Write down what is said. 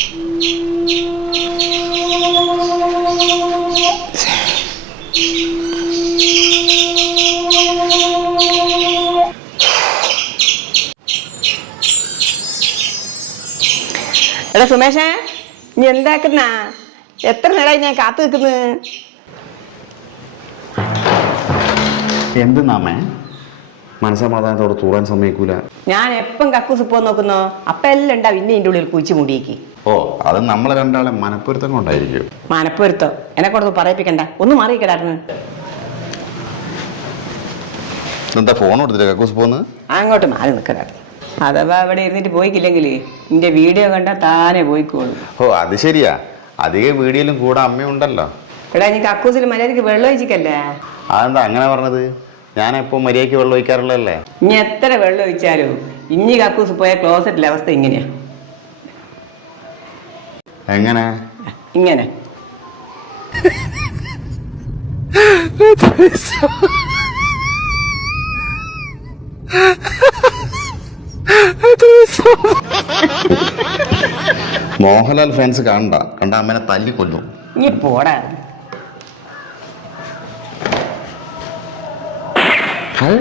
എടാ സുമേഷേ, നീ എന്താക്കുന്ന? എത്ര നേരമായി ഞാൻ കാത്തു നിൽക്കുന്നു. എന്തെന്നാമേ മനസ്സമാധാനത്തോടെ തൂറാൻ സമ്മതിക്കൂല? ഞാൻ എപ്പം കക്കൂസ് പോകാൻ നോക്കുന്നോ അപ്പം എല്ലാം ഉണ്ടാവും ഇന്നെ ഇതിൻ്റെ ഉള്ളിൽ കുഴിച്ച് മുടിയേക്ക്. ഓ, അത് നമ്മളെ രണ്ടാളെ മനപ്പൊരുത്തം കൊണ്ടായിരിക്കും. മനപ്പൊരുത്തോ? എന്നെ കൊണ്ടൊന്നും പറയിപ്പിക്കണ്ട, ഒന്ന് മാറിയിക്കടായിരുന്നു. എന്താ ഫോൺ കൊടുത്തിട്ട് കക്കൂസ് പോന്ന്? അങ്ങോട്ട് മാറി നിൽക്കടായിരുന്നു. അഥവാ അവിടെ ഇരുന്നിട്ട് പോയിക്കില്ലെങ്കിൽ നിന്റെ വീഡിയോ കണ്ടാൽ താനെ പോയിക്കോളൂ. ഓ, അത് ശരിയാ. അധിക വീഡിയോയിലും കൂടെ അമ്മയുണ്ടല്ലോ. എടാ, നീ കക്കൂസിൽ മര്യാദയ്ക്ക് വെള്ളം ഒഴിച്ചിക്കല്ലേ? അതെന്താ അങ്ങനെ പറഞ്ഞത്? ഞാനെപ്പോൾ മര്യാദയ്ക്ക് വെള്ളം ഒഴിക്കാറുള്ളതല്ലേ. ഇനി എത്ര വെള്ളം ഒഴിച്ചാലും ഇനി കക്കൂസ് പോയ ക്ലോസറ്റിലെ അവസ്ഥ ഇങ്ങനെയാ. എങ്ങനെ? ഇങ്ങനെ. മോഹൻലാൽ ഫാൻസ് കണ്ട അമ്മനെ തല്ലിക്കൊല്ലും. നീ പോടാ. ഹായ്.